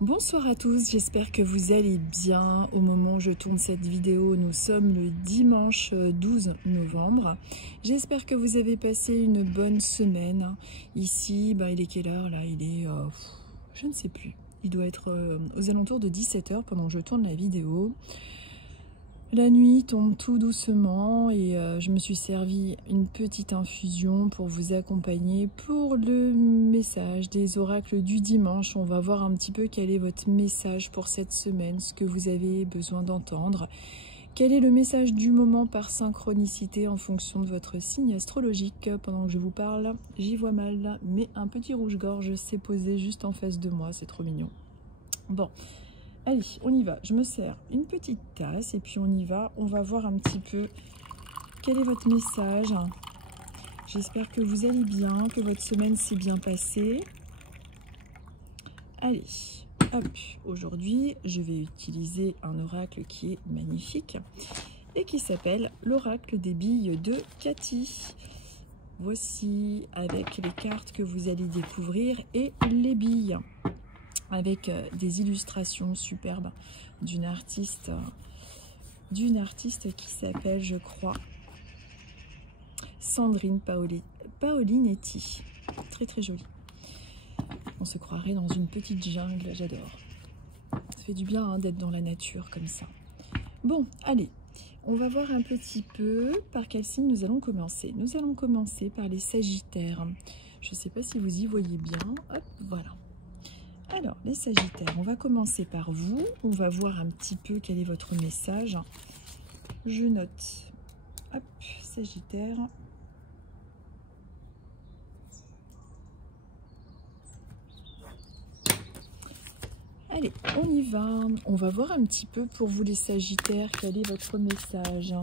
Bonsoir à tous, j'espère que vous allez bien. Au moment où je tourne cette vidéo, nous sommes le dimanche 12 novembre. J'espère que vous avez passé une bonne semaine. Ici, il est quelle heure là? Il est, je ne sais plus. Il doit être aux alentours de 17 h pendant que je tourne la vidéo. La nuit tombe tout doucement et je me suis servi une petite infusion pour vous accompagner pour le message des oracles du dimanche. On va voir un petit peu quel est votre message pour cette semaine, ce que vous avez besoin d'entendre. Quel est le message du moment par synchronicité en fonction de votre signe astrologique. Pendant que je vous parle, j'y vois mal, mais un petit rouge-gorge s'est posé juste en face de moi, c'est trop mignon. Bon. Allez, on y va. Je me sers une petite tasse et puis on y va. On va voir un petit peu quel est votre message. J'espère que vous allez bien, que votre semaine s'est bien passée. Allez, hop. Aujourd'hui, je vais utiliser un oracle qui est magnifique et qui s'appelle l'oracle des billes de Cathy. Voici avec les cartes que vous allez découvrir et les billes, avec des illustrations superbes d'une artiste qui s'appelle, je crois, Sandrine Paolinetti. Très très jolie. On se croirait dans une petite jungle, j'adore. Ça fait du bien d'être dans la nature comme ça. Bon, allez, on va voir un petit peu par quel signe nous allons commencer. Nous allons commencer par les Sagittaires. Je ne sais pas si vous y voyez bien. Hop, voilà. Alors, les Sagittaires, on va commencer par vous. On va voir un petit peu quel est votre message. Je note. Hop, Sagittaire. Allez, on y va. On va voir un petit peu pour vous les Sagittaires, quel est votre message.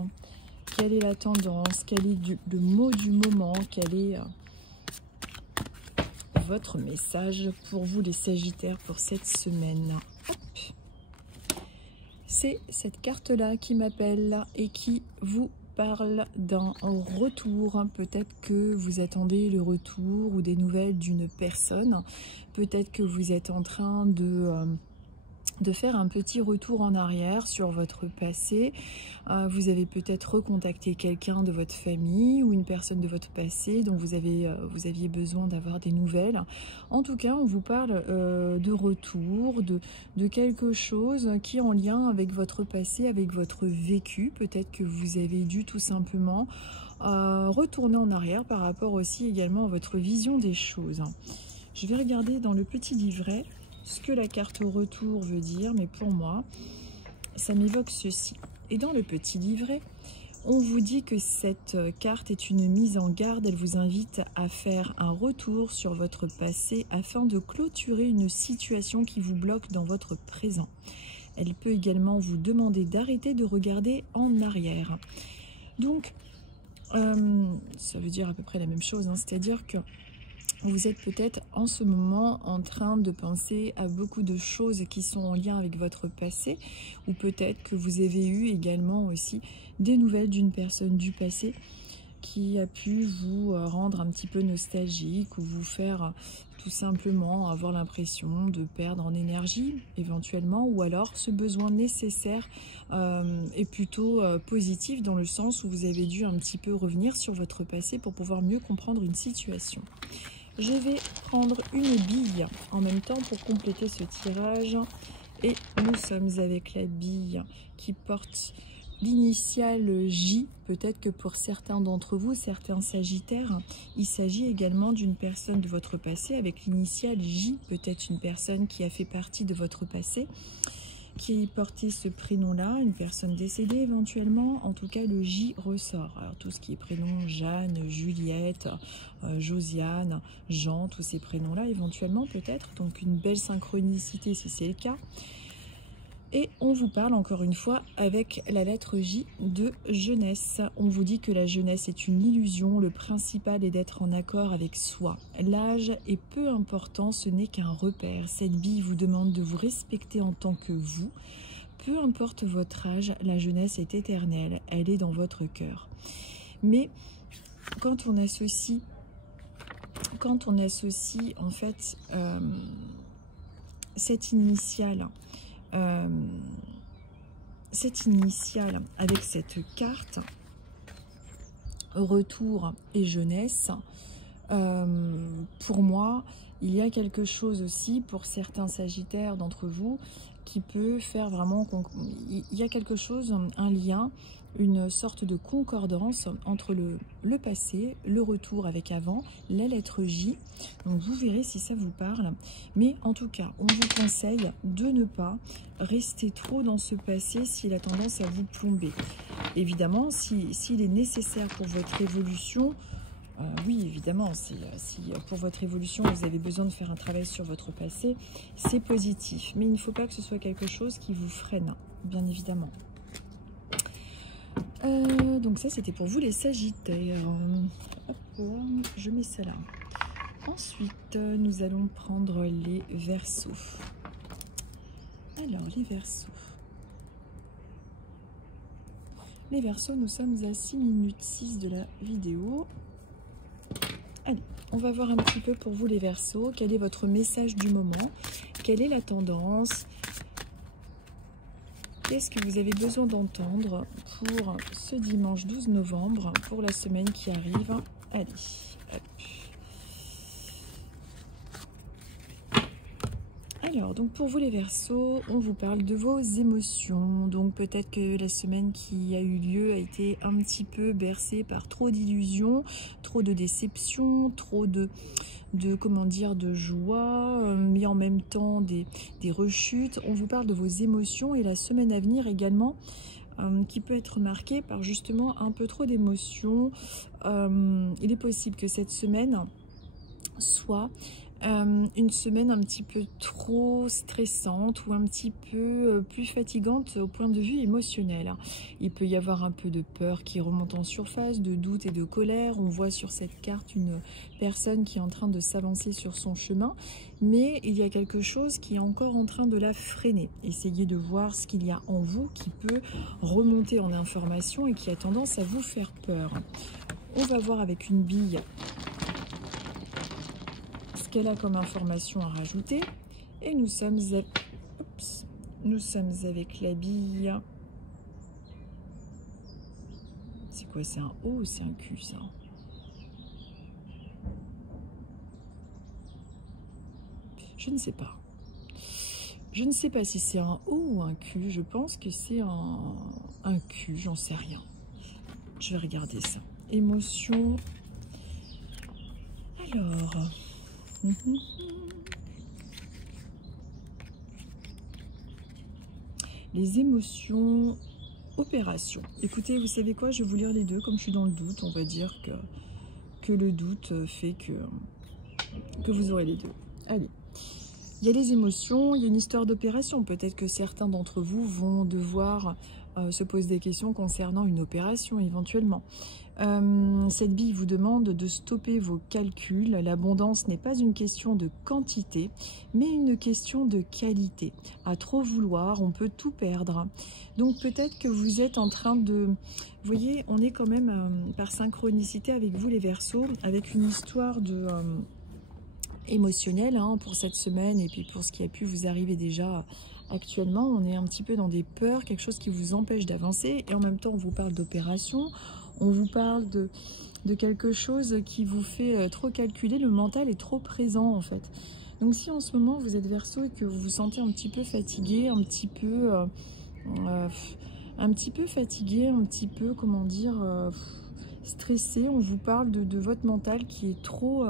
Quelle est la tendance, quel est le mot du moment, quel est votre message pour vous les Sagittaires pour cette semaine. C'est cette carte-là qui m'appelle et qui vous parle d'un retour. Peut-être que vous attendez le retour ou des nouvelles d'une personne. Peut-être que vous êtes en train de faire un petit retour en arrière sur votre passé. Vous avez peut-être recontacté quelqu'un de votre famille ou une personne de votre passé dont vous aviez besoin d'avoir des nouvelles. En tout cas, on vous parle de retour, de quelque chose qui est en lien avec votre passé, avec votre vécu. Peut-être que vous avez dû tout simplement retourner en arrière par rapport aussi également à votre vision des choses. Je vais regarder dans le petit livret ce que la carte retour veut dire, mais pour moi, ça m'évoque ceci. Et dans le petit livret, on vous dit que cette carte est une mise en garde. Elle vous invite à faire un retour sur votre passé afin de clôturer une situation qui vous bloque dans votre présent. Elle peut également vous demander d'arrêter de regarder en arrière. Donc, ça veut dire à peu près la même chose, c'est-à-dire que vous êtes peut-être en ce moment en train de penser à beaucoup de choses qui sont en lien avec votre passé, ou peut-être que vous avez eu également aussi des nouvelles d'une personne du passé qui a pu vous rendre un petit peu nostalgique ou vous faire tout simplement avoir l'impression de perdre en énergie éventuellement, ou alors ce besoin nécessaire est plutôt positif dans le sens où vous avez dû un petit peu revenir sur votre passé pour pouvoir mieux comprendre une situation. Je vais prendre une bille en même temps pour compléter ce tirage. Et nous sommes avec la bille qui porte l'initiale J. Peut-être que pour certains d'entre vous, certains Sagittaires, il s'agit également d'une personne de votre passé avec l'initiale J. Peut-être une personne qui a fait partie de votre passé, qui portait ce prénom-là, une personne décédée éventuellement. En tout cas, le J ressort. Alors, tout ce qui est prénom, Jeanne, Juliette, Josiane, Jean, tous ces prénoms-là, éventuellement peut-être. Donc, une belle synchronicité si c'est le cas. Et on vous parle encore une fois avec la lettre J de jeunesse. On vous dit que la jeunesse est une illusion, le principal est d'être en accord avec soi. L'âge est peu important, ce n'est qu'un repère. Cette bille vous demande de vous respecter en tant que vous. Peu importe votre âge, la jeunesse est éternelle, elle est dans votre cœur. Mais quand on associe en fait cette initiale avec cette carte retour et jeunesse, pour moi, il y a quelque chose aussi pour certains sagittaires d'entre vous qui peut faire vraiment... Il y a quelque chose, un lien, une sorte de concordance entre le passé, le retour avec avant, la lettre J. Donc vous verrez si ça vous parle. Mais en tout cas, on vous conseille de ne pas rester trop dans ce passé s'il a tendance à vous plomber. Évidemment, s'il est nécessaire pour votre évolution, oui, évidemment, si pour votre évolution, vous avez besoin de faire un travail sur votre passé, c'est positif. Mais il ne faut pas que ce soit quelque chose qui vous freine, bien évidemment. Donc ça, c'était pour vous les Sagittaires. Hop, je mets ça là. Ensuite, nous allons prendre les Verseaux. Alors, les Verseaux. Les Verseaux, nous sommes à 6 minutes 6 de la vidéo. Allez, on va voir un petit peu pour vous les Verseaux. Quel est votre message du moment? Quelle est la tendance? Qu'est-ce que vous avez besoin d'entendre pour ce dimanche 12 novembre, pour la semaine qui arrive? Allez, hop. Alors, donc pour vous les Verseaux, on vous parle de vos émotions. Donc peut-être que la semaine qui a eu lieu a été un petit peu bercée par trop d'illusions, trop de déceptions, trop de comment dire, de joie, mais en même temps des rechutes. On vous parle de vos émotions et la semaine à venir également, qui peut être marquée par justement un peu trop d'émotions. Il est possible que cette semaine soit une semaine un petit peu trop stressante ou un petit peu plus fatigante au point de vue émotionnel. Il peut y avoir un peu de peur qui remonte en surface, de doute et de colère. On voit sur cette carte une personne qui est en train de s'avancer sur son chemin, mais il y a quelque chose qui est encore en train de la freiner. Essayez de voir ce qu'il y a en vous qui peut remonter en information et qui a tendance à vous faire peur. On va voir avec une bille qu'elle a comme information à rajouter, et nous sommes avec la bille. C'est quoi, c'est un O ou c'est un Q ça? Je ne sais pas. Je ne sais pas si c'est un O ou un Q. Je pense que c'est un Q, j'en sais rien. Je vais regarder ça. Émotion. Alors. Les émotions, opération. Écoutez, vous savez quoi, je vais vous lire les deux. Comme je suis dans le doute, on va dire que le doute fait que vous aurez les deux. Allez. Il y a les émotions, il y a une histoire d'opération. Peut-être que certains d'entre vous vont devoir se poser des questions concernant une opération éventuellement. Cette bille vous demande de stopper vos calculs. L'abondance n'est pas une question de quantité, mais une question de qualité. À trop vouloir, on peut tout perdre. Donc peut-être que vous êtes en train de... Vous voyez, on est quand même par synchronicité avec vous les Verseaux, avec une histoire de... émotionnelle pour cette semaine et puis pour ce qui a pu vous arriver déjà actuellement. On est un petit peu dans des peurs, quelque chose qui vous empêche d'avancer, et en même temps on vous parle d'opération, on vous parle de quelque chose qui vous fait trop calculer. Le mental est trop présent en fait. Donc si en ce moment vous êtes Verseau et que vous vous sentez un petit peu fatigué, un petit peu fatigué, un petit peu, comment dire, stressé, on vous parle de votre mental qui est trop...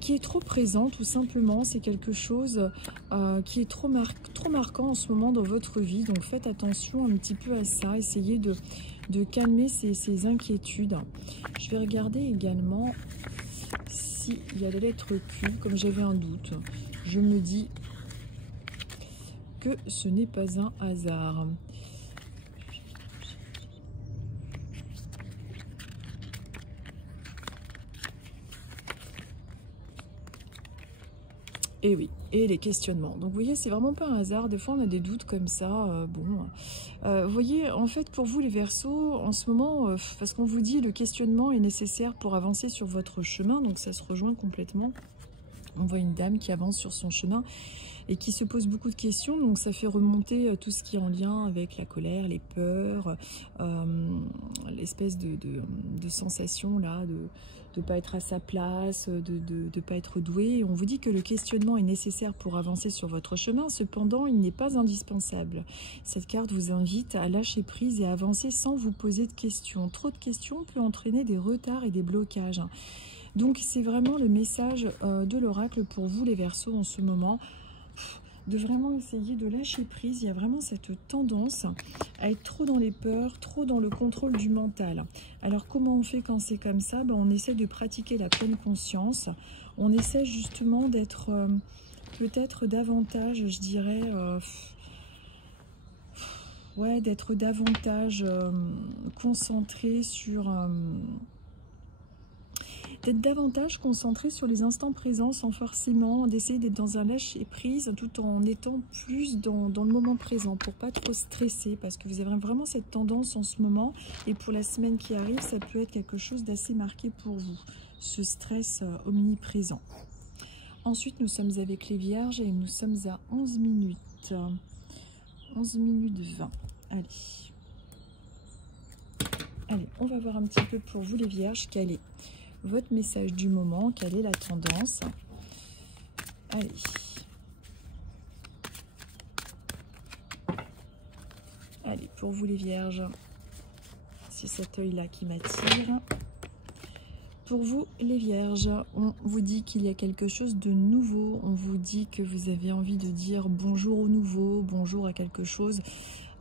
qui est trop présent, tout simplement. C'est quelque chose qui est trop marquant en ce moment dans votre vie. Donc faites attention un petit peu à ça. Essayez de calmer ces inquiétudes. Je vais regarder également s'il y a la lettre Q. Comme j'avais un doute, je me dis que ce n'est pas un hasard. Et oui, et les questionnements. Donc vous voyez, c'est vraiment pas un hasard. Des fois, on a des doutes comme ça. Vous voyez, en fait, pour vous les Verseaux, en ce moment, parce qu'on vous dit le questionnement est nécessaire pour avancer sur votre chemin, donc ça se rejoint complètement. On voit une dame qui avance sur son chemin et qui se pose beaucoup de questions, donc ça fait remonter tout ce qui est en lien avec la colère, les peurs, l'espèce de sensation là, de ne pas être à sa place, de ne pas être doué. On vous dit que le questionnement est nécessaire pour avancer sur votre chemin, cependant il n'est pas indispensable. Cette carte vous invite à lâcher prise et à avancer sans vous poser de questions. Trop de questions peut entraîner des retards et des blocages. Donc c'est vraiment le message de l'oracle pour vous les Verseaux en ce moment, de vraiment essayer de lâcher prise. Il y a vraiment cette tendance à être trop dans les peurs, trop dans le contrôle du mental. Alors comment on fait quand c'est comme ça? On essaie de pratiquer la pleine conscience, on essaie justement d'être peut-être davantage, je dirais, ouais, d'être davantage concentré sur... d'être davantage concentré sur les instants présents sans forcément d'essayer d'être dans un lâcher-prise tout en étant plus dans le moment présent pour pas trop stresser, parce que vous avez vraiment cette tendance en ce moment et pour la semaine qui arrive ça peut être quelque chose d'assez marqué pour vous, ce stress omniprésent. Ensuite nous sommes avec les Vierges et nous sommes à 11 minutes 20. Allez, on va voir un petit peu pour vous les Vierges quel est votre message du moment, quelle est la tendance. Allez. Allez, pour vous les Vierges, c'est cet œil-là qui m'attire. Pour vous les Vierges, on vous dit qu'il y a quelque chose de nouveau. On vous dit que vous avez envie de dire bonjour au nouveau, bonjour à quelque chose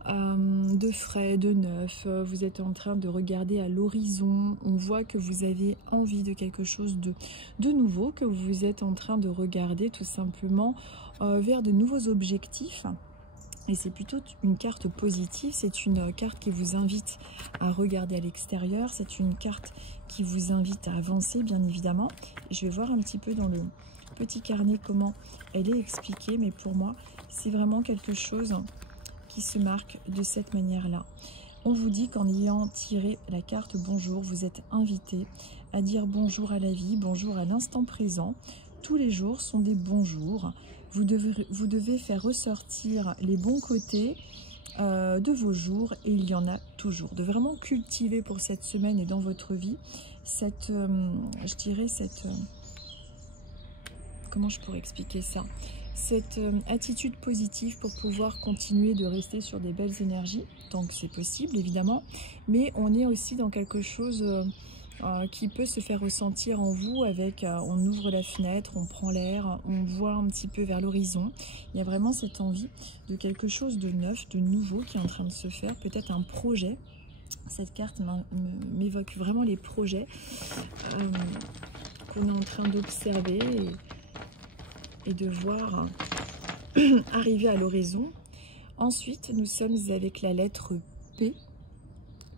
de frais, de neuf. Vous êtes en train de regarder à l'horizon, on voit que vous avez envie de quelque chose de nouveau, que vous êtes en train de regarder tout simplement vers de nouveaux objectifs. Et c'est plutôt une carte positive, c'est une carte qui vous invite à regarder à l'extérieur, c'est une carte qui vous invite à avancer bien évidemment. Je vais voir un petit peu dans le petit carnet comment elle est expliquée, mais pour moi c'est vraiment quelque chose qui se marque de cette manière-là. On vous dit qu'en ayant tiré la carte bonjour, vous êtes invité à dire bonjour à la vie, bonjour à l'instant présent. Tous les jours sont des bons jours. Vous devez faire ressortir les bons côtés de vos jours, et il y en a toujours. De vraiment cultiver pour cette semaine et dans votre vie cette, je dirais, cette... comment je pourrais expliquer ça? Cette attitude positive pour pouvoir continuer de rester sur des belles énergies, tant que c'est possible évidemment, mais on est aussi dans quelque chose qui peut se faire ressentir en vous avec, on ouvre la fenêtre, on prend l'air, on voit un petit peu vers l'horizon, il y a vraiment cette envie de quelque chose de neuf, de nouveau qui est en train de se faire, peut-être un projet. Cette carte m'évoque vraiment les projets qu'on est en train d'observer et de voir arriver à l'horizon. Ensuite, nous sommes avec la lettre P.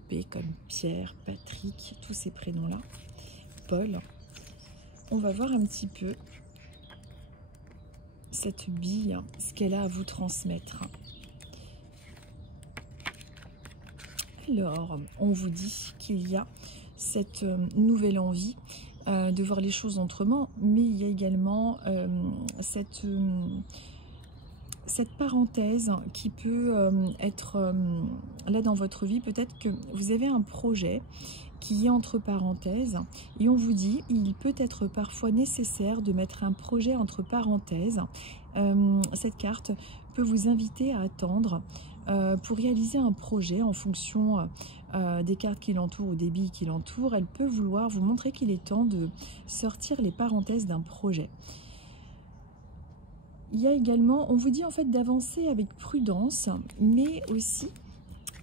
P comme Pierre, Patrick, tous ces prénoms-là. Paul. On va voir un petit peu cette bille, ce qu'elle a à vous transmettre. Alors, on vous dit qu'il y a cette nouvelle envie de voir les choses autrement, mais il y a également cette parenthèse qui peut être là dans votre vie. Peut-être que vous avez un projet qui est entre parenthèses et on vous dit il peut être parfois nécessaire de mettre un projet entre parenthèses. Cette carte peut vous inviter à attendre pour réaliser un projet en fonction des cartes qui l'entourent ou des billes qui l'entourent. Elle peut vouloir vous montrer qu'il est temps de sortir les parenthèses d'un projet. Il y a également, on vous dit en fait d'avancer avec prudence, mais aussi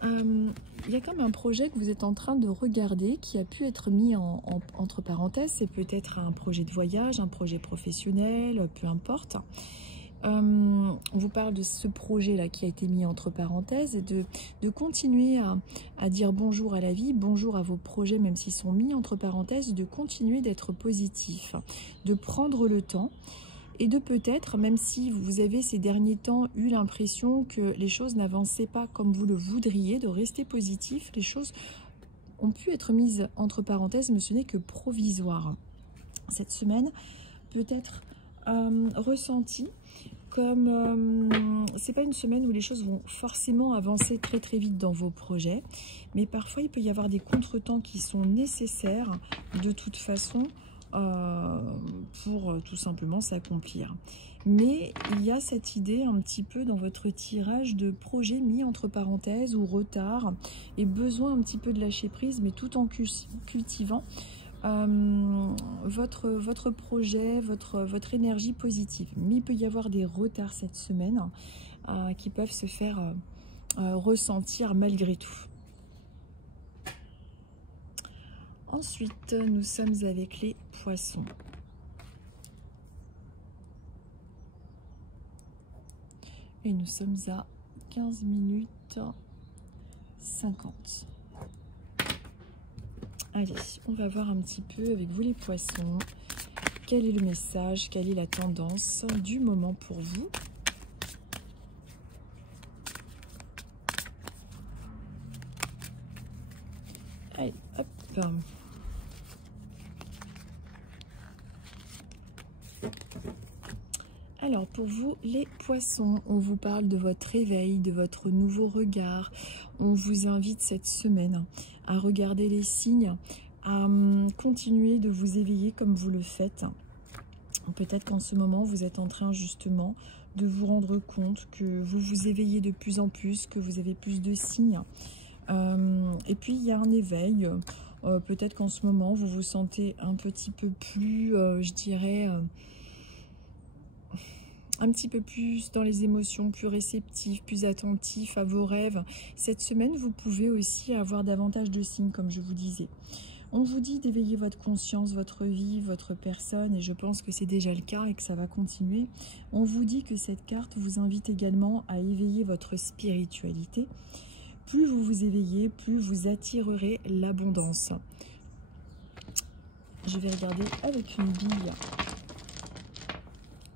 il y a comme un projet que vous êtes en train de regarder qui a pu être mis entre parenthèses. C'est peut-être un projet de voyage, un projet professionnel, peu importe. On vous parle de ce projet-là qui a été mis entre parenthèses et de continuer à dire bonjour à la vie, bonjour à vos projets, même s'ils sont mis entre parenthèses, de continuer d'être positif, de prendre le temps et de peut-être, même si vous avez ces derniers temps eu l'impression que les choses n'avançaient pas comme vous le voudriez, de rester positif. Les choses ont pu être mises entre parenthèses, mais ce n'est que provisoire. Cette semaine, peut-être ressenti, comme c'est pas une semaine où les choses vont forcément avancer très très vite dans vos projets, mais parfois il peut y avoir des contretemps qui sont nécessaires de toute façon pour tout simplement s'accomplir. Mais il y a cette idée un petit peu dans votre tirage de projet mis entre parenthèses ou retard et besoin un petit peu de lâcher prise, mais tout en cultivant votre projet, votre énergie positive. Mais il peut y avoir des retards cette semaine qui peuvent se faire ressentir malgré tout. Ensuite, nous sommes avec les poissons. Et nous sommes à 15 minutes 50. Allez, on va voir un petit peu avec vous les poissons. Quel est le message, quelle est la tendance du moment pour vous? Allez, hop. Alors, pour vous, les poissons, on vous parle de votre réveil, de votre nouveau regard. On vous invite cette semaine à regarder les signes, à continuer de vous éveiller comme vous le faites. Peut-être qu'en ce moment, vous êtes en train justement de vous rendre compte que vous vous éveillez de plus en plus, que vous avez plus de signes. Et puis, il y a un éveil. Peut-être qu'en ce moment, vous vous sentez un petit peu plus, je dirais... un petit peu plus dans les émotions, plus réceptif, plus attentif à vos rêves. Cette semaine, vous pouvez aussi avoir davantage de signes, comme je vous disais. On vous dit d'éveiller votre conscience, votre vie, votre personne, et je pense que c'est déjà le cas et que ça va continuer. On vous dit que cette carte vous invite également à éveiller votre spiritualité. Plus vous vous éveillez, plus vous attirerez l'abondance. Je vais regarder avec une bille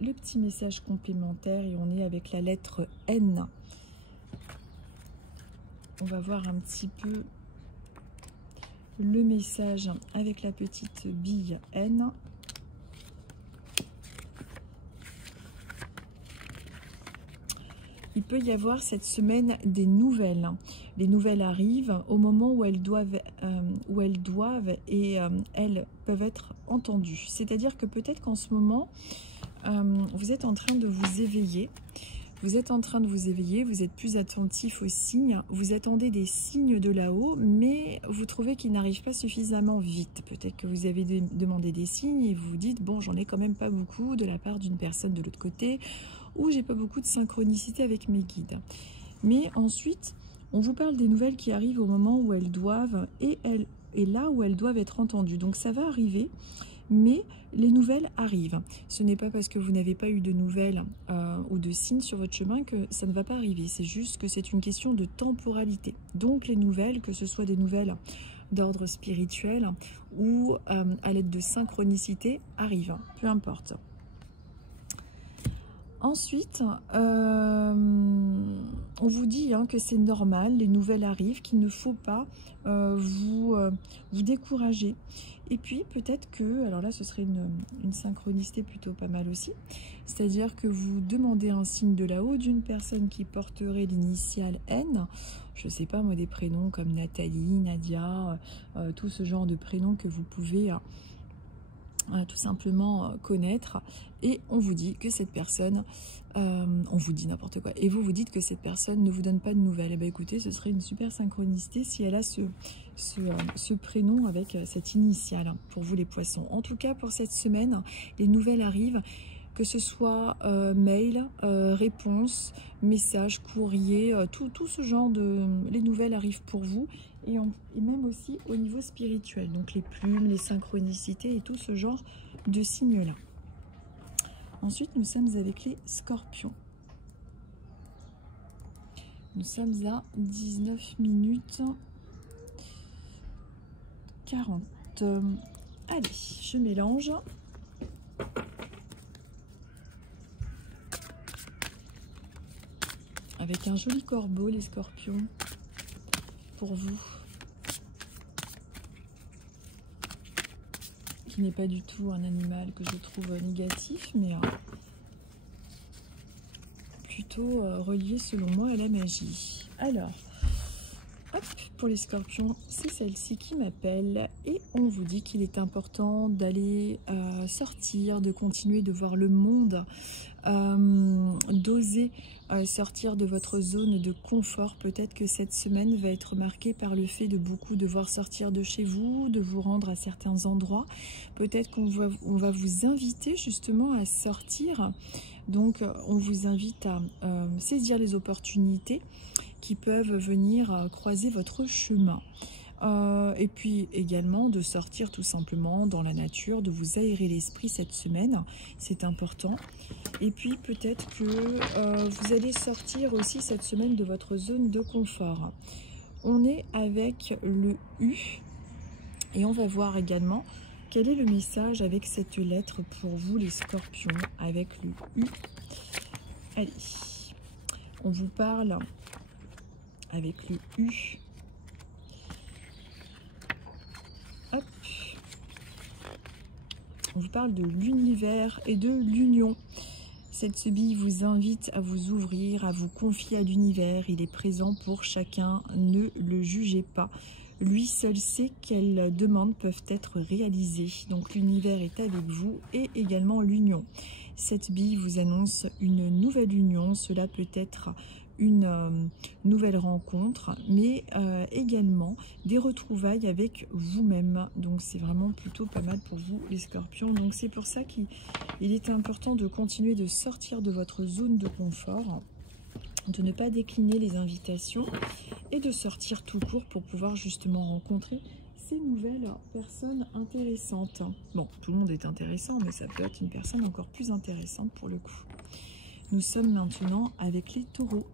le petit message complémentaire et on est avec la lettre N. On va voir un petit peu le message avec la petite bille N. Il peut y avoir cette semaine des nouvelles. Les nouvelles arrivent au moment où elles doivent et elles peuvent être entendues. C'est-à-dire que peut-être qu'en ce moment, vous êtes en train de vous éveiller. Vous êtes en train de vous éveiller, vous êtes plus attentif aux signes, vous attendez des signes de là-haut, mais vous trouvez qu'ils n'arrivent pas suffisamment vite. Peut-être que vous avez demandé des signes et vous vous dites, bon, j'en ai quand même pas beaucoup de la part d'une personne de l'autre côté, ou j'ai pas beaucoup de synchronicité avec mes guides. Mais ensuite, on vous parle des nouvelles qui arrivent au moment où elles doivent, et là où elles doivent être entendues. Donc ça va arriver, mais les nouvelles arrivent. Ce n'est pas parce que vous n'avez pas eu de nouvelles ou de signes sur votre chemin que ça ne va pas arriver. C'est juste que c'est une question de temporalité. Donc les nouvelles, que ce soit des nouvelles d'ordre spirituel ou à l'aide de synchronicité, arrivent. Peu importe. Ensuite, on vous dit que c'est normal, les nouvelles arrivent, qu'il ne faut pas vous décourager. Et puis peut-être que, alors là ce serait une synchronicité plutôt pas mal aussi, c'est-à-dire que vous demandez un signe de là-haut d'une personne qui porterait l'initiale N, je ne sais pas moi, des prénoms comme Nathalie, Nadia, tout ce genre de prénoms que vous pouvez tout simplement connaître, et on vous dit que cette personne, on vous dit n'importe quoi, et vous dites que cette personne ne vous donne pas de nouvelles. Et bien écoutez, ce serait une super synchronicité si elle a ce prénom avec cette initiale pour vous les poissons. En tout cas pour cette semaine, les nouvelles arrivent, que ce soit mail, réponse, message, courrier, tout ce genre de... Les nouvelles arrivent pour vous, et même aussi au niveau spirituel, donc les plumes, les synchronicités et tout ce genre de signes-là. Ensuite, nous sommes avec les scorpions. Nous sommes à 19 minutes 40. Allez, je mélange. Avec un joli corbeau, les scorpions, pour vous, qui n'est pas du tout un animal que je trouve négatif, mais plutôt relié selon moi à la magie. Alors, hop, pour les scorpions, c'est celle-ci qui m'appelle et on vous dit qu'il est important d'aller sortir, de continuer de voir le monde, d'oser sortir de votre zone de confort. Peut-être que cette semaine va être marquée par le fait de beaucoup devoir sortir de chez vous, de vous rendre à certains endroits. Peut-être qu'on va vous inviter justement à sortir. Donc on vous invite à saisir les opportunités qui peuvent venir croiser votre chemin. Et puis également de sortir tout simplement dans la nature, de vous aérer l'esprit cette semaine, c'est important. Et puis peut-être que vous allez sortir aussi cette semaine de votre zone de confort. On est avec le U et on va voir également quel est le message avec cette lettre pour vous les scorpions avec le U. Allez, on vous parle avec le U. Hop. On vous parle de l'univers et de l'union. Cette bille vous invite à vous ouvrir, à vous confier à l'univers. Il est présent pour chacun, ne le jugez pas. Lui seul sait quelles demandes peuvent être réalisées. Donc l'univers est avec vous et également l'union. Cette bille vous annonce une nouvelle union. Cela peut être une nouvelle rencontre, mais également des retrouvailles avec vous-même. Donc c'est vraiment plutôt pas mal pour vous les scorpions. Donc c'est pour ça qu'il est important de continuer de sortir de votre zone de confort, de ne pas décliner les invitations et de sortir tout court pour pouvoir justement rencontrer ces nouvelles personnes intéressantes. Bon, tout le monde est intéressant, mais ça peut être une personne encore plus intéressante pour le coup. Nous sommes maintenant avec les taureaux.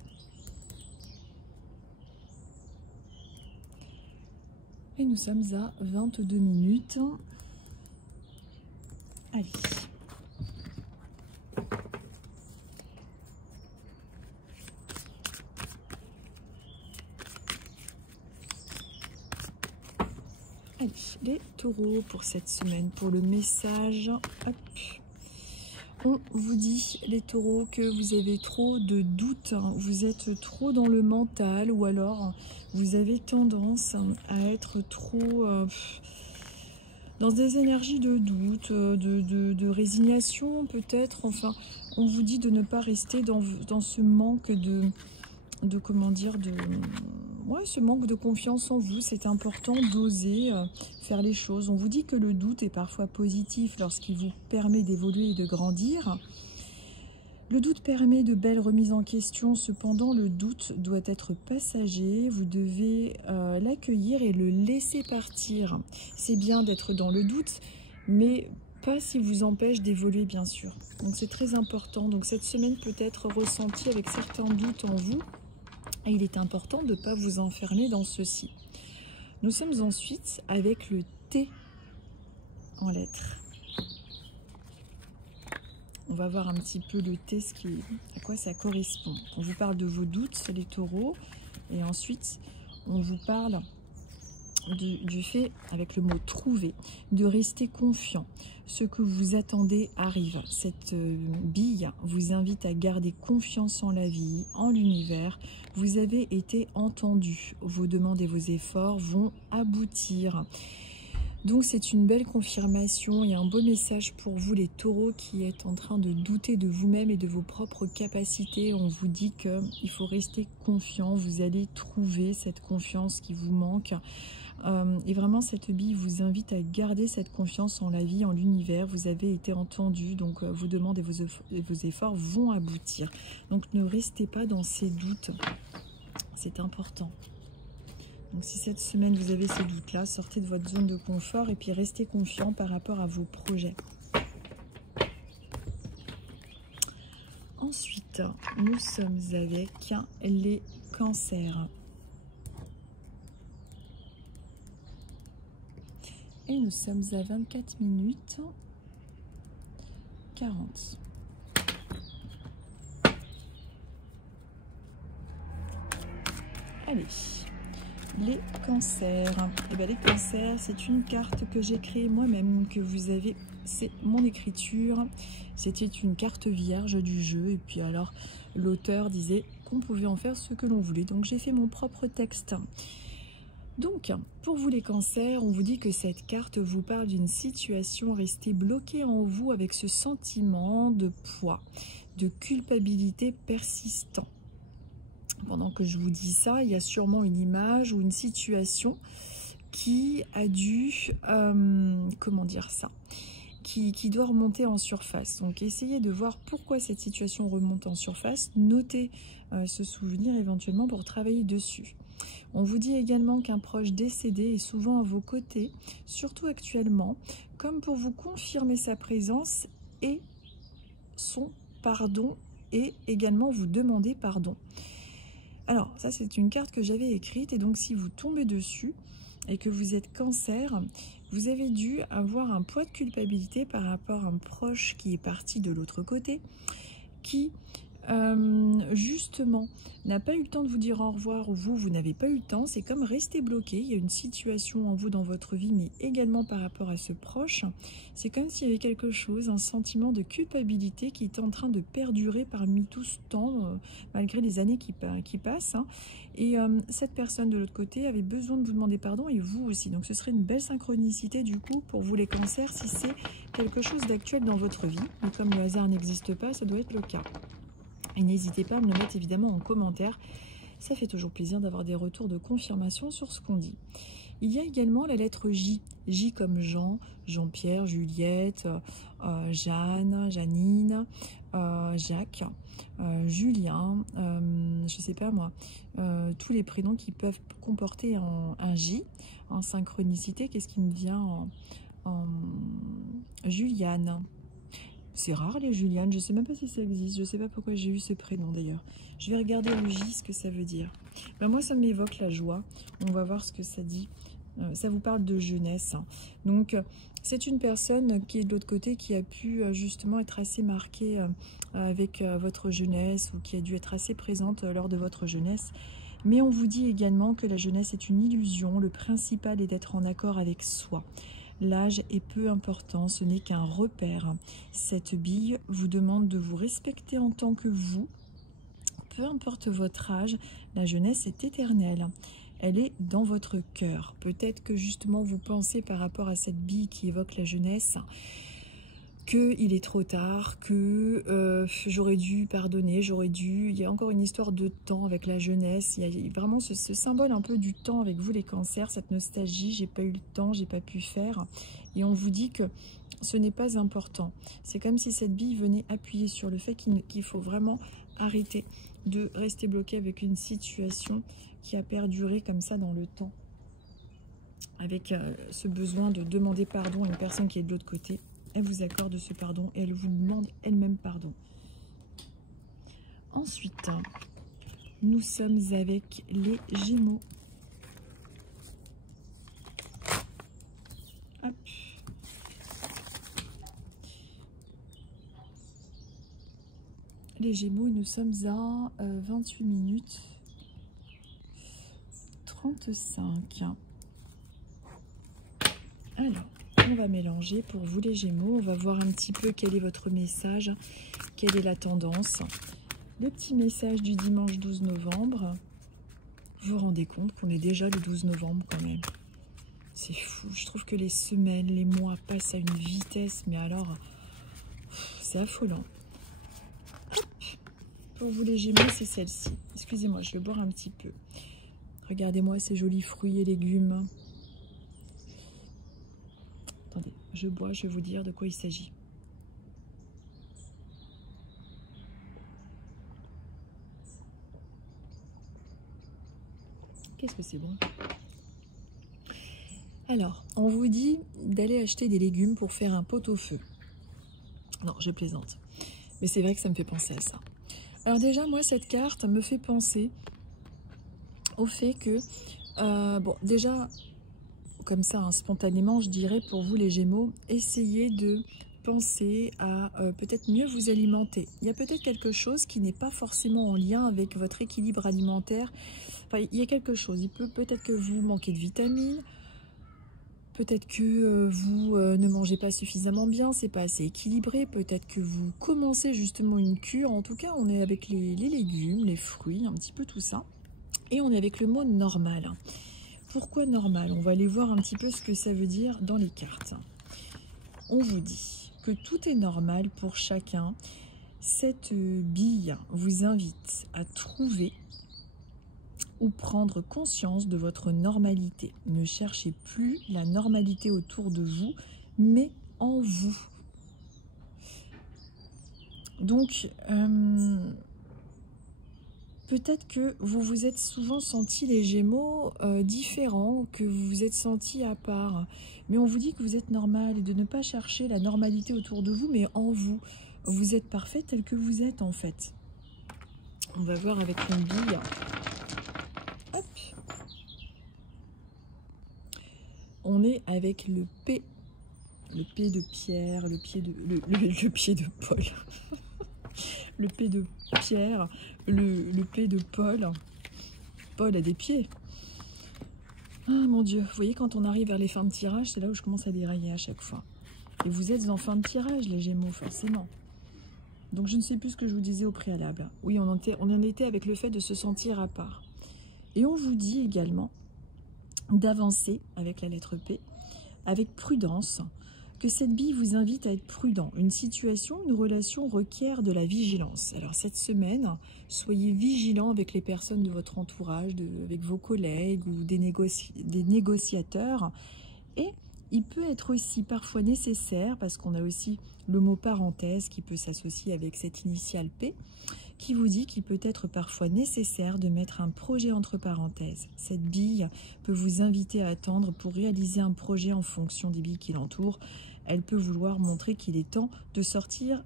Et nous sommes à 22 minutes. Allez. Allez, les taureaux pour cette semaine, pour le message. Hop. On vous dit, les taureaux, que vous avez trop de doutes, vous êtes trop dans le mental, ou alors vous avez tendance à être trop dans des énergies de doute, de résignation peut-être. Enfin, on vous dit de ne pas rester dans ce manque de comment dire, ce manque de confiance en vous. C'est important d'oser faire les choses. On vous dit que le doute est parfois positif lorsqu'il vous permet d'évoluer et de grandir. Le doute permet de belles remises en question. Cependant, le doute doit être passager. Vous devez l'accueillir et le laisser partir. C'est bien d'être dans le doute, mais pas s'il vous empêche d'évoluer, bien sûr. Donc c'est très important. Donc cette semaine peut être ressentie avec certains doutes en vous. Et il est important de ne pas vous enfermer dans ceci. Nous sommes ensuite avec le T en lettres. On va voir un petit peu le T, à quoi ça correspond. On vous parle de vos doutes, les taureaux. Et ensuite, on vous parle du fait, avec le mot trouver, de rester confiant. Ce que vous attendez arrive. Cette bille vous invite à garder confiance en la vie, en l'univers. Vous avez été entendu. Vos demandes et vos efforts vont aboutir. Donc c'est une belle confirmation et un beau message pour vous les taureaux qui êtes en train de douter de vous-même et de vos propres capacités. On vous dit qu'il faut rester confiant. Vous allez trouver cette confiance qui vous manque. Et vraiment cette bille vous invite à garder cette confiance en la vie, en l'univers. Vous avez été entendu, donc vos demandes et vos efforts vont aboutir. Donc ne restez pas dans ces doutes, c'est important. Donc si cette semaine vous avez ces doutes là, sortez de votre zone de confort et puis restez confiant par rapport à vos projets. Ensuite, nous sommes avec les cancers. Et nous sommes à 24 minutes 40. Allez, les cancers. Et bien les cancers, c'est une carte que j'ai créée moi-même, que vous avez, c'est mon écriture. C'était une carte vierge du jeu. Et puis alors, l'auteur disait qu'on pouvait en faire ce que l'on voulait. Donc j'ai fait mon propre texte. Donc, pour vous les cancers, on vous dit que cette carte vous parle d'une situation restée bloquée en vous avec ce sentiment de poids, de culpabilité persistant. Pendant que je vous dis ça, il y a sûrement une image ou une situation qui a dû, comment dire ça, qui doit remonter en surface. Donc essayez de voir pourquoi cette situation remonte en surface, notez ce souvenir éventuellement pour travailler dessus. On vous dit également qu'un proche décédé est souvent à vos côtés, surtout actuellement, comme pour vous confirmer sa présence et son pardon, et également vous demander pardon. Alors, ça c'est une carte que j'avais écrite, et donc si vous tombez dessus et que vous êtes cancer, vous avez dû avoir un poids de culpabilité par rapport à un proche qui est parti de l'autre côté, qui justement n'a pas eu le temps de vous dire au revoir, ou vous n'avez pas eu le temps, c'est comme rester bloqué. Il y a une situation en vous dans votre vie, mais également par rapport à ce proche, c'est comme s'il y avait quelque chose, un sentiment de culpabilité qui est en train de perdurer parmi tout ce temps, malgré les années qui passent, hein. Et cette personne de l'autre côté avait besoin de vous demander pardon, et vous aussi. Donc ce serait une belle synchronicité du coup pour vous les cancers, si c'est quelque chose d'actuel dans votre vie. Mais comme le hasard n'existe pas, ça doit être le cas. Et n'hésitez pas à me le mettre évidemment en commentaire. Ça fait toujours plaisir d'avoir des retours de confirmation sur ce qu'on dit. Il y a également la lettre J. J comme Jean, Jean-Pierre, Juliette, Jeanne, Janine, Jacques, Julien, je sais pas moi, tous les prénoms qui peuvent comporter un J en synchronicité. Qu'est-ce qui me vient en Juliane? C'est rare les Juliane, je ne sais même pas si ça existe, je ne sais pas pourquoi j'ai eu ce prénom d'ailleurs. Je vais regarder le J, ce que ça veut dire. Ben moi ça m'évoque la joie, on va voir ce que ça dit. Ça vous parle de jeunesse, hein. Donc c'est une personne qui est de l'autre côté, qui a pu justement être assez marquée avec votre jeunesse, ou qui a dû être assez présente lors de votre jeunesse. Mais on vous dit également que la jeunesse est une illusion, le principal est d'être en accord avec soi. L'âge est peu important, ce n'est qu'un repère. Cette bille vous demande de vous respecter en tant que vous. Peu importe votre âge, la jeunesse est éternelle. Elle est dans votre cœur. Peut-être que justement vous pensez par rapport à cette bille qui évoque la jeunesse, qu'il est trop tard, que j'aurais dû pardonner, il y a encore une histoire de temps avec la jeunesse, il y a vraiment ce symbole un peu du temps avec vous les cancers, cette nostalgie, j'ai pas eu le temps, j'ai pas pu faire, et on vous dit que ce n'est pas important. C'est comme si cette bille venait appuyer sur le fait qu'il faut vraiment arrêter de rester bloqué avec une situation qui a perduré comme ça dans le temps, avec ce besoin de demander pardon à une personne qui est de l'autre côté. Elle vous accorde ce pardon et elle vous demande elle-même pardon. Ensuite, nous sommes avec les Gémeaux. Hop. Les Gémeaux, nous sommes à 28 minutes 35. Alors, on va mélanger pour vous les Gémeaux. On va voir un petit peu quel est votre message, quelle est la tendance. Le petit message du dimanche 12 novembre. Vous vous rendez compte qu'on est déjà le 12 novembre quand même. C'est fou. Je trouve que les semaines, les mois passent à une vitesse, mais alors, c'est affolant. Hop. Pour vous les Gémeaux, c'est celle-ci. Excusez-moi, je vais boire un petit peu. Regardez-moi ces jolis fruits et légumes. Attendez, je bois, je vais vous dire de quoi il s'agit. Qu'est-ce que c'est bon? Alors, on vous dit d'aller acheter des légumes pour faire un pot-au-feu. Non, je plaisante. Mais c'est vrai que ça me fait penser à ça. Alors déjà, moi, cette carte me fait penser au fait que... bon, déjà... Comme ça, hein, spontanément, je dirais pour vous les Gémeaux, essayez de pensez à peut-être mieux vous alimenter. Il y a peut-être quelque chose qui n'est pas forcément en lien avec votre équilibre alimentaire. Enfin, il y a quelque chose. Il peut peut-être que vous manquez de vitamines. Peut-être que vous ne mangez pas suffisamment bien, c'est pas assez équilibré. Peut-être que vous commencez justement une cure. En tout cas, on est avec les légumes, les fruits, un petit peu tout ça. Et on est avec le mot normal. Pourquoi normal? On va aller voir un petit peu ce que ça veut dire dans les cartes. On vous dit que tout est normal pour chacun. Cette bille vous invite à trouver ou prendre conscience de votre normalité. Ne cherchez plus la normalité autour de vous, mais en vous. Donc, peut-être que vous vous êtes souvent senti les Gémeaux différents, que vous vous êtes senti à part. Mais on vous dit que vous êtes normal et de ne pas chercher la normalité autour de vous, mais en vous. Vous êtes parfait tel que vous êtes en fait. On va voir avec une bille. Hop. On est avec le P. Le P de Pierre, le pied de Paul. Le P de Pierre, le P de Paul. Paul a des pieds. Ah mon Dieu, vous voyez quand on arrive vers les fins de tirage, c'est là où je commence à dérailler à chaque fois. Et vous êtes en fin de tirage les Gémeaux, forcément. Donc je ne sais plus ce que je vous disais au préalable. Oui, on en était avec le fait de se sentir à part. Et on vous dit également d'avancer avec la lettre P, avec prudence, que cette bille vous invite à être prudent. Une situation, une relation requiert de la vigilance. Alors cette semaine, soyez vigilant avec les personnes de votre entourage, avec vos collègues ou des négociateurs. Et il peut être aussi parfois nécessaire, parce qu'on a aussi le mot parenthèse qui peut s'associer avec cette initiale P, qui vous dit qu'il peut être parfois nécessaire de mettre un projet entre parenthèses. Cette bille peut vous inviter à attendre pour réaliser un projet en fonction des billes qui l'entourent. Elle peut vouloir montrer qu'il est temps de sortir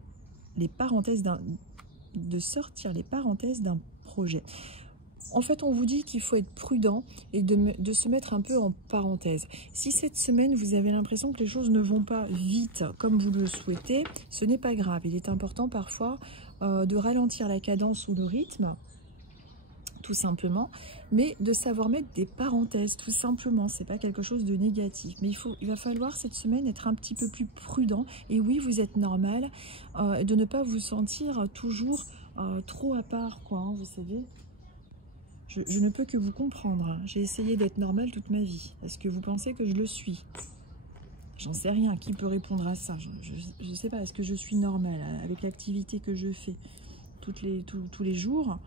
les parenthèses d'un projet. En fait, on vous dit qu'il faut être prudent et de se mettre un peu en parenthèse. Si cette semaine, vous avez l'impression que les choses ne vont pas vite comme vous le souhaitez, ce n'est pas grave. Il est important parfois de ralentir la cadence ou le rythme, tout simplement, mais de savoir mettre des parenthèses, tout simplement. C'est pas quelque chose de négatif. Mais il va falloir cette semaine être un petit peu plus prudent. Et oui, vous êtes normal de ne pas vous sentir toujours trop à part, quoi, hein, vous savez. Je ne peux que vous comprendre. J'ai essayé d'être normale toute ma vie. Est-ce que vous pensez que je le suis? J'en sais rien. Qui peut répondre à ça? Je ne sais pas. Est-ce que je suis normale avec l'activité que je fais tous les jours?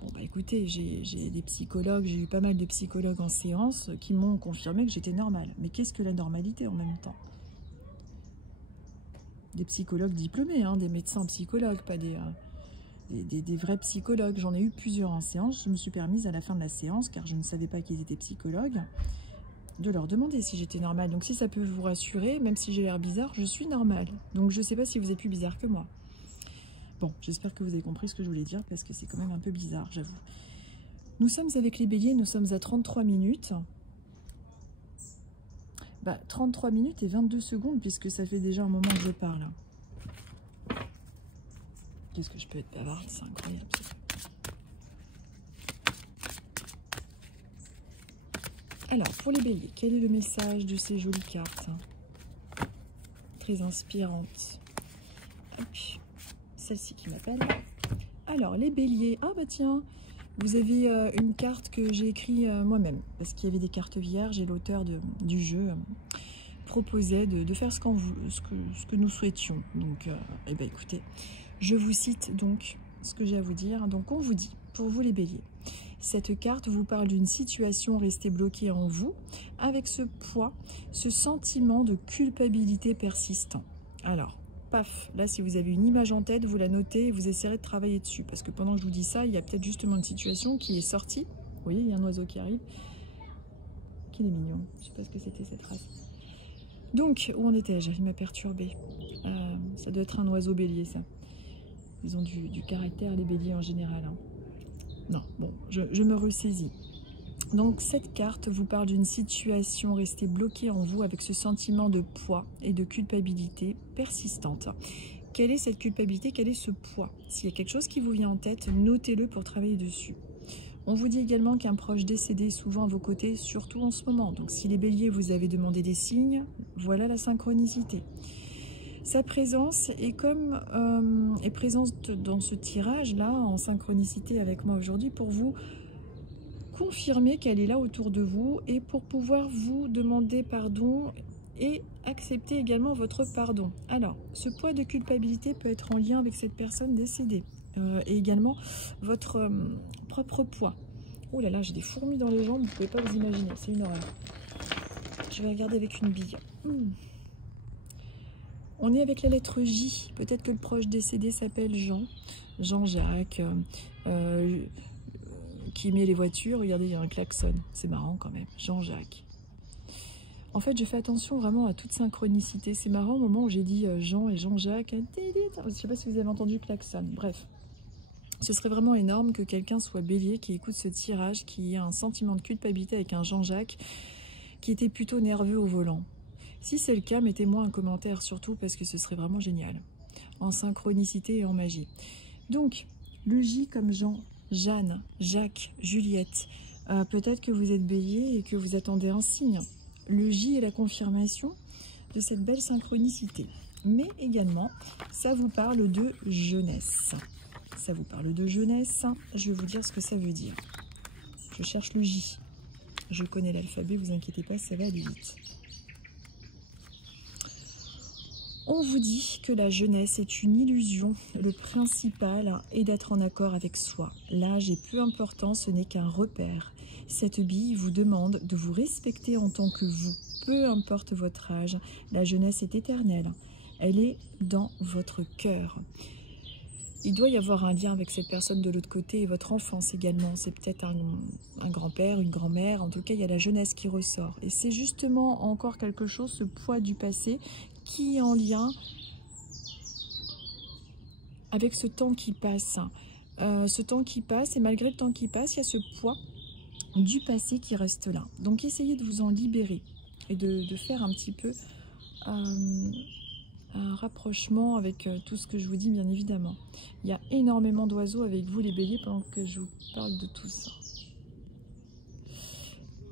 Bon, bah écoutez, j'ai des psychologues, j'ai eu pas mal de psychologues en séance qui m'ont confirmé que j'étais normale. Mais qu'est-ce que la normalité en même temps? Des psychologues diplômés, hein, des médecins psychologues, pas des vrais psychologues. J'en ai eu plusieurs en séance. Je me suis permise à la fin de la séance, car je ne savais pas qu'ils étaient psychologues, de leur demander si j'étais normale. Donc si ça peut vous rassurer, même si j'ai l'air bizarre, je suis normale. Donc je ne sais pas si vous êtes plus bizarre que moi. Bon, j'espère que vous avez compris ce que je voulais dire, parce que c'est quand même un peu bizarre, j'avoue. Nous sommes avec les béliers, nous sommes à 33 minutes. 33 minutes et 22 secondes, puisque ça fait déjà un moment que je parle. Qu'est-ce que je peux être bavarde, c'est incroyable. Alors, pour les béliers, quel est le message de ces jolies cartes? Très inspirantes. Hop, celle-ci qui m'appelle. Alors, les béliers, ah bah tiens, vous avez une carte que j'ai écrite moi-même, parce qu'il y avait des cartes vierges et l'auteur du jeu proposait de faire ce que nous souhaitions. Donc, eh ben, écoutez, je vous cite donc ce que j'ai à vous dire. Donc, on vous dit, pour vous les béliers, cette carte vous parle d'une situation restée bloquée en vous, avec ce poids, ce sentiment de culpabilité persistant. Alors, paf, là si vous avez une image en tête, vous la notez et vous essayerez de travailler dessus. Parce que pendant que je vous dis ça, il y a peut-être justement une situation qui est sortie. Vous voyez, il y a un oiseau qui arrive. Qu'il est mignon, je ne sais pas ce que c'était cette race. Donc, où en étais-je? Il m'a perturbé. Ça doit être un oiseau bélier, ça. Ils ont du caractère, les béliers en général. Hein. Non, bon, je me ressaisis. Donc cette carte vous parle d'une situation restée bloquée en vous avec ce sentiment de poids et de culpabilité persistante. Quelle est cette culpabilité? Quel est ce poids? S'il y a quelque chose qui vous vient en tête, notez-le pour travailler dessus. On vous dit également qu'un proche décédé est souvent à vos côtés, surtout en ce moment. Donc si les béliers, vous avez demandé des signes, voilà la synchronicité. Sa présence est présente dans ce tirage-là, en synchronicité avec moi aujourd'hui, pour vous confirmer qu'elle est là autour de vous et pour pouvoir vous demander pardon et accepter également votre pardon. Alors, ce poids de culpabilité peut être en lien avec cette personne décédée et également votre propre poids. Oh là là, j'ai des fourmis dans les jambes, vous ne pouvez pas vous imaginer, c'est une horreur. Je vais regarder avec une bille. On est avec la lettre J. Peut-être que le proche décédé s'appelle Jean. Jean-Jacques, qui met les voitures. Regardez, il y a un klaxon. C'est marrant quand même. Jean-Jacques. En fait, je fais attention vraiment à toute synchronicité. C'est marrant au moment où j'ai dit Jean et Jean-Jacques. Je ne sais pas si vous avez entendu le klaxon. Bref. Ce serait vraiment énorme que quelqu'un soit bélier, qui écoute ce tirage, qui ait un sentiment de culpabilité avec un Jean-Jacques qui était plutôt nerveux au volant. Si c'est le cas, mettez-moi un commentaire surtout parce que ce serait vraiment génial. En synchronicité et en magie. Donc, le J comme Jean, Jeanne, Jacques, Juliette. Peut-être que vous êtes bélier et que vous attendez un signe. Le J est la confirmation de cette belle synchronicité. Mais également, ça vous parle de jeunesse. Ça vous parle de jeunesse. Je vais vous dire ce que ça veut dire. Je cherche le J. Je connais l'alphabet, vous inquiétez pas, ça va aller vite. On vous dit que la jeunesse est une illusion. Le principal est d'être en accord avec soi. L'âge est peu important, ce n'est qu'un repère. Cette bille vous demande de vous respecter en tant que vous. Peu importe votre âge, la jeunesse est éternelle. Elle est dans votre cœur. Il doit y avoir un lien avec cette personne de l'autre côté et votre enfance également. C'est peut-être un grand-père, une grand-mère. En tout cas, il y a la jeunesse qui ressort. Et c'est justement encore quelque chose, ce poids du passé, qui est en lien avec ce temps qui passe. Ce temps qui passe, et malgré le temps qui passe, il y a ce poids du passé qui reste là. Donc essayez de vous en libérer et de faire un petit peu un rapprochement avec tout ce que je vous dis, bien évidemment. Il y a énormément d'oiseaux avec vous, les béliers, pendant que je vous parle de tout ça.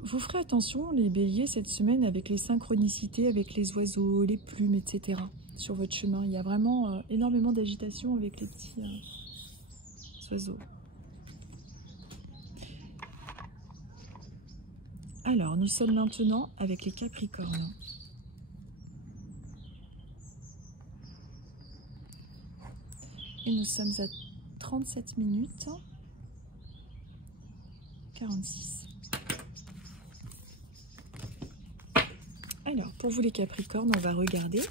Vous ferez attention, les béliers, cette semaine, avec les synchronicités, avec les oiseaux, les plumes, etc. sur votre chemin. Il y a vraiment énormément d'agitation avec les petits oiseaux. Alors, nous sommes maintenant avec les Capricornes. Et nous sommes à 37 minutes 46. Alors, pour vous les Capricornes, on va regarder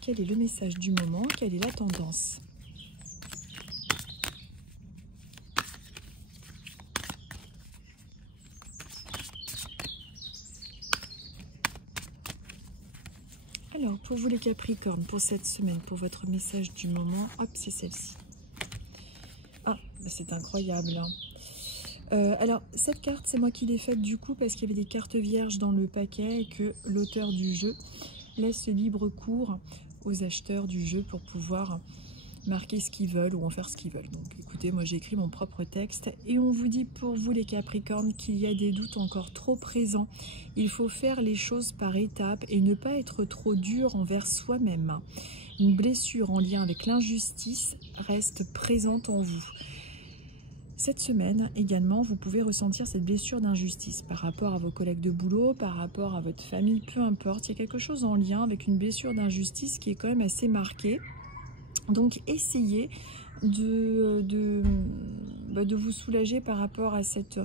quel est le message du moment, quelle est la tendance. Alors, pour vous les Capricornes, pour cette semaine, pour votre message du moment, hop, c'est celle-ci. Ah, c'est incroyable. Alors, cette carte, c'est moi qui l'ai faite du coup parce qu'il y avait des cartes vierges dans le paquet et que l'auteur du jeu laisse libre cours aux acheteurs du jeu pour pouvoir marquer ce qu'ils veulent ou en faire ce qu'ils veulent. Donc écoutez, moi j'ai écrit mon propre texte et on vous dit pour vous les Capricornes qu'il y a des doutes encore trop présents. Il faut faire les choses par étapes et ne pas être trop dur envers soi-même. Une blessure en lien avec l'injustice reste présente en vous. Cette semaine, également, vous pouvez ressentir cette blessure d'injustice par rapport à vos collègues de boulot, par rapport à votre famille, peu importe. Il y a quelque chose en lien avec une blessure d'injustice qui est quand même assez marquée. Donc, essayez de vous soulager par rapport à cette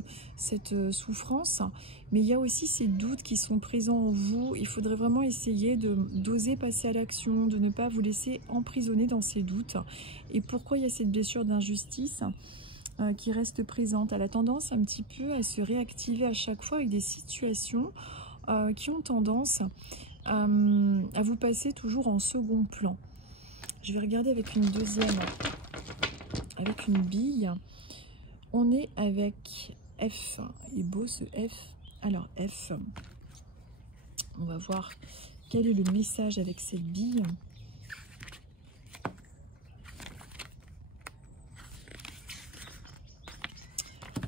souffrance. Mais il y a aussi ces doutes qui sont présents en vous. Il faudrait vraiment essayer d'oser passer à l'action, de ne pas vous laisser emprisonner dans ces doutes. Et pourquoi il y a cette blessure d'injustice qui reste présente? Elle a tendance un petit peu à se réactiver à chaque fois avec des situations qui ont tendance à vous passer toujours en second plan. Je vais regarder avec une deuxième, avec une bille. On est avec F. Il est beau ce F. Alors F, on va voir quel est le message avec cette bille.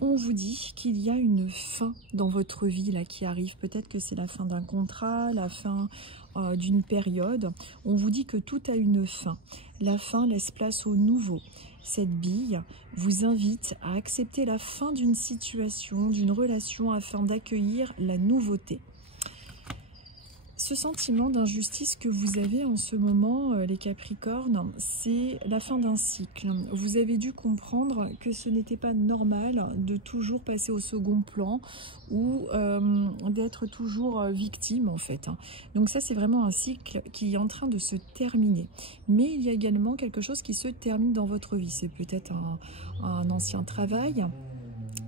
On vous dit qu'il y a une fin dans votre vie là qui arrive. Peut-être que c'est la fin d'un contrat, la fin d'une période. On vous dit que tout a une fin. La fin laisse place au nouveau. Cette bille vous invite à accepter la fin d'une situation, d'une relation afin d'accueillir la nouveauté. Ce sentiment d'injustice que vous avez en ce moment, les Capricornes, c'est la fin d'un cycle. Vous avez dû comprendre que ce n'était pas normal de toujours passer au second plan ou d'être toujours victime en fait. Donc ça, c'est vraiment un cycle qui est en train de se terminer. Mais il y a également quelque chose qui se termine dans votre vie. C'est peut-être un ancien travail.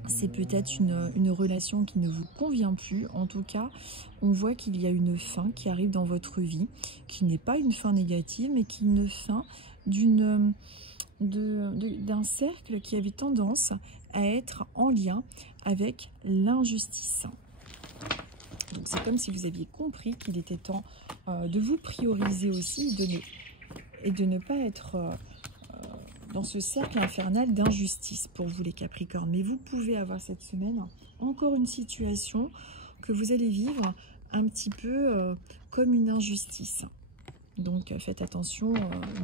C'est peut-être une relation qui ne vous convient plus. En tout cas, on voit qu'il y a une fin qui arrive dans votre vie, qui n'est pas une fin négative, mais qui est une fin d'un cercle qui avait tendance à être en lien avec l'injustice. Donc c'est comme si vous aviez compris qu'il était temps de vous prioriser aussi et de ne pas être dans ce cercle infernal d'injustice pour vous les Capricornes. Mais vous pouvez avoir cette semaine encore une situation que vous allez vivre un petit peu comme une injustice. Donc faites attention,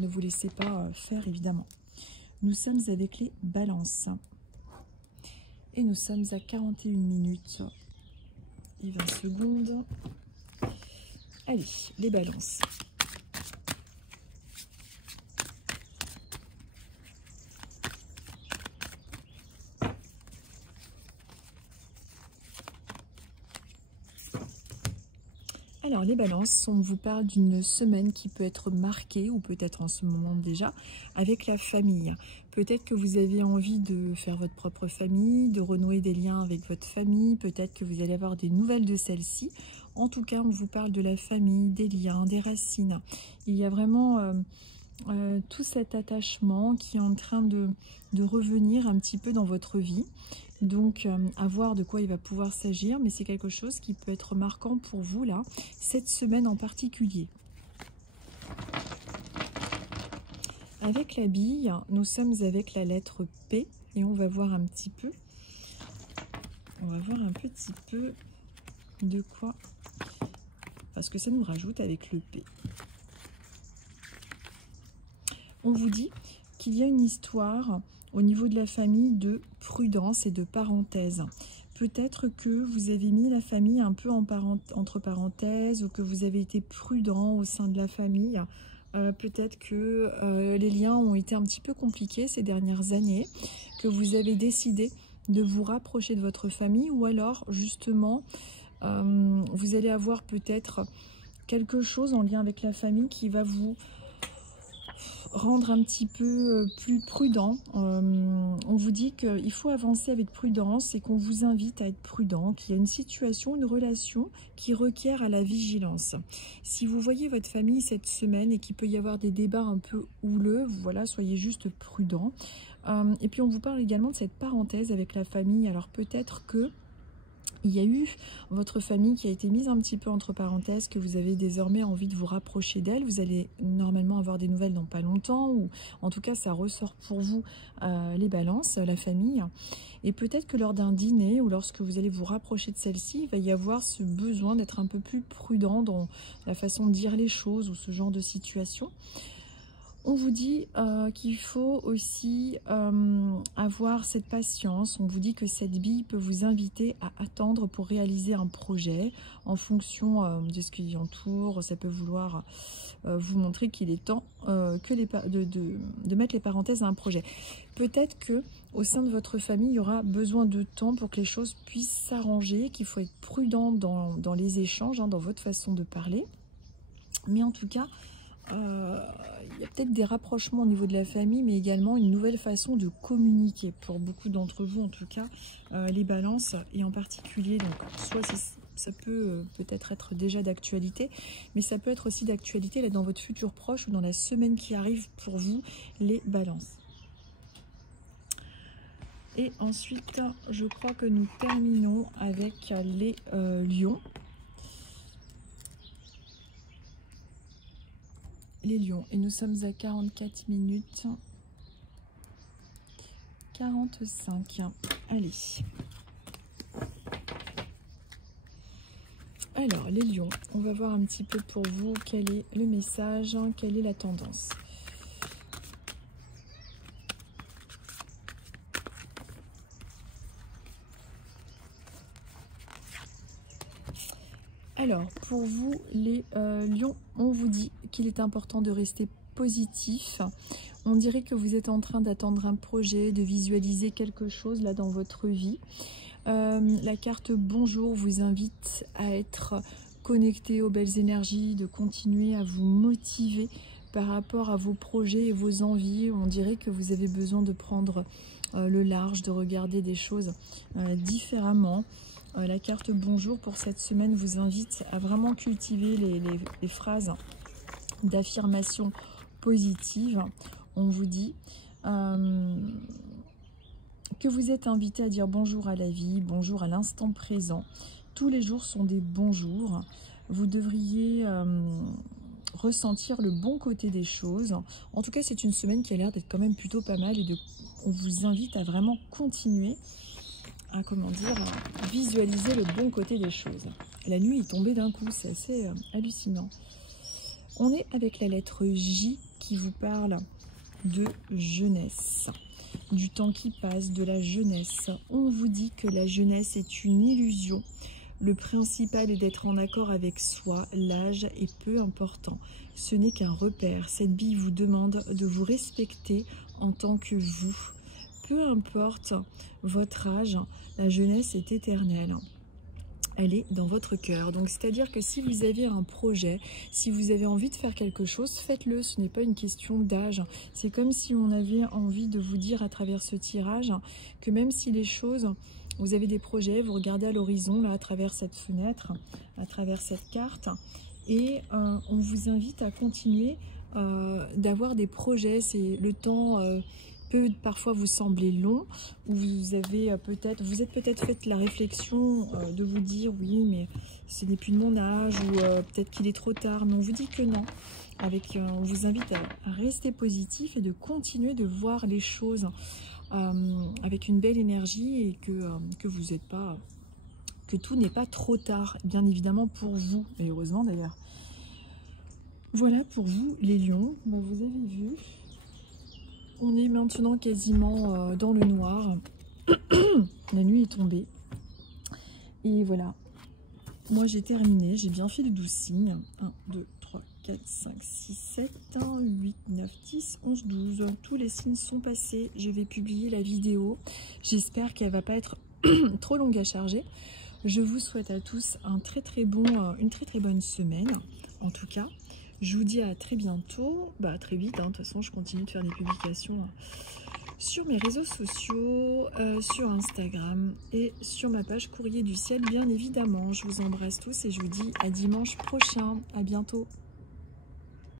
ne vous laissez pas faire évidemment. Nous sommes avec les balances. Et nous sommes à 41 minutes et 20 secondes. Allez, les balances. Alors les balances, on vous parle d'une semaine qui peut être marquée, ou peut-être en ce moment déjà, avec la famille. Peut-être que vous avez envie de faire votre propre famille, de renouer des liens avec votre famille, peut-être que vous allez avoir des nouvelles de celle-ci. En tout cas, on vous parle de la famille, des liens, des racines. Il y a vraiment tout cet attachement qui est en train de revenir un petit peu dans votre vie. Donc, à voir de quoi il va pouvoir s'agir, mais c'est quelque chose qui peut être marquant pour vous, là, cette semaine en particulier. Avec la bille, nous sommes avec la lettre P, et on va voir un petit peu, de quoi, parce que ça nous rajoute avec le P. On vous dit qu'il y a une histoire au niveau de la famille de prudence et de parenthèse. Peut-être que vous avez mis la famille un peu entre parenthèses, ou que vous avez été prudent au sein de la famille. Peut-être que les liens ont été un petit peu compliqués ces dernières années, que vous avez décidé de vous rapprocher de votre famille, ou alors justement vous allez avoir peut-être quelque chose en lien avec la famille qui va vous rendre un petit peu plus prudent. On vous dit qu'il faut avancer avec prudence et qu'on vous invite à être prudent, qu'il y a une situation, une relation qui requiert à la vigilance. Si vous voyez votre famille cette semaine et qu'il peut y avoir des débats un peu houleux, voilà, soyez juste prudent. Et puis on vous parle également de cette parenthèse avec la famille. Alors peut-être que il y a eu votre famille qui a été mise un petit peu entre parenthèses, que vous avez désormais envie de vous rapprocher d'elle. Vous allez normalement avoir des nouvelles dans pas longtemps, ou en tout cas ça ressort pour vous les balances, la famille. Et peut-être que lors d'un dîner, ou lorsque vous allez vous rapprocher de celle-ci, il va y avoir ce besoin d'être un peu plus prudent dans la façon de dire les choses, ou ce genre de situation. On vous dit qu'il faut aussi avoir cette patience. On vous dit que cette bille peut vous inviter à attendre pour réaliser un projet en fonction de ce qui entoure. Ça peut vouloir vous montrer qu'il est temps de mettre les parenthèses à un projet. Peut-être que au sein de votre famille, il y aura besoin de temps pour que les choses puissent s'arranger, qu'il faut être prudent dans les échanges, dans votre façon de parler. Mais en tout cas, il y a peut-être des rapprochements au niveau de la famille, mais également une nouvelle façon de communiquer pour beaucoup d'entre vous, en tout cas les balances, et en particulier, donc soit ça peut peut-être être déjà d'actualité, mais ça peut être aussi d'actualité là dans votre futur proche ou dans la semaine qui arrive pour vous, les balances. Et ensuite, je crois que nous terminons avec les lions. Les lions. Et nous sommes à 44 minutes 45. Allez. Alors, les lions, on va voir un petit peu pour vous quel est le message, quelle est la tendance. Alors, pour vous, les lions, on vous dit qu'il est important de rester positif. On dirait que vous êtes en train d'attendre un projet, de visualiser quelque chose là dans votre vie. La carte Bonjour vous invite à être connecté aux belles énergies, de continuer à vous motiver par rapport à vos projets et vos envies. On dirait que vous avez besoin de prendre le large, de regarder des choses différemment. La carte Bonjour pour cette semaine vous invite à vraiment cultiver les phrases d'affirmation positive. On vous dit que vous êtes invité à dire bonjour à la vie, bonjour à l'instant présent. Tous les jours sont des bons jours. Vous devriez ressentir le bon côté des choses. En tout cas, c'est une semaine qui a l'air d'être quand même plutôt pas mal et on vous invite à vraiment continuer à, comment dire, visualiser le bon côté des choses. La nuit est tombée d'un coup, c'est assez hallucinant. On est avec la lettre J qui vous parle de jeunesse, du temps qui passe, de la jeunesse. On vous dit que la jeunesse est une illusion. Le principal est d'être en accord avec soi. L'âge est peu important. Ce n'est qu'un repère. Cette bille vous demande de vous respecter en tant que vous. Peu importe votre âge, la jeunesse est éternelle. Elle est dans votre cœur. Donc, c'est-à-dire que si vous avez un projet, si vous avez envie de faire quelque chose, faites-le. Ce n'est pas une question d'âge. C'est comme si on avait envie de vous dire à travers ce tirage que même si les choses, vous avez des projets, vous regardez à l'horizon, là, à travers cette fenêtre, à travers cette carte, et on vous invite à continuer d'avoir des projets. C'est le temps... peut parfois vous sembler long, ou vous avez vous êtes peut-être fait la réflexion de vous dire oui mais ce n'est plus de mon âge, ou peut-être qu'il est trop tard. Mais on vous dit que non. On vous invite à rester positif et de continuer de voir les choses avec une belle énergie, et que vous n'êtes pas, que tout n'est pas trop tard, bien évidemment pour vous, et heureusement d'ailleurs. Voilà pour vous les lions. Bah, vous avez vu. On est maintenant quasiment dans le noir. La nuit est tombée. Et voilà. Moi, j'ai terminé. J'ai bien fait les 12 signes. 1, 2, 3, 4, 5, 6, 7, 8, 9, 10, 11, 12. Tous les signes sont passés. Je vais publier la vidéo. J'espère qu'elle ne va pas être trop longue à charger. Je vous souhaite à tous une très très bonne semaine. En tout cas. Je vous dis à très bientôt, à très vite, de toute façon je continue de faire des publications sur mes réseaux sociaux, sur Instagram et sur ma page Courrier du Ciel bien évidemment. Je vous embrasse tous et je vous dis à dimanche prochain, à bientôt.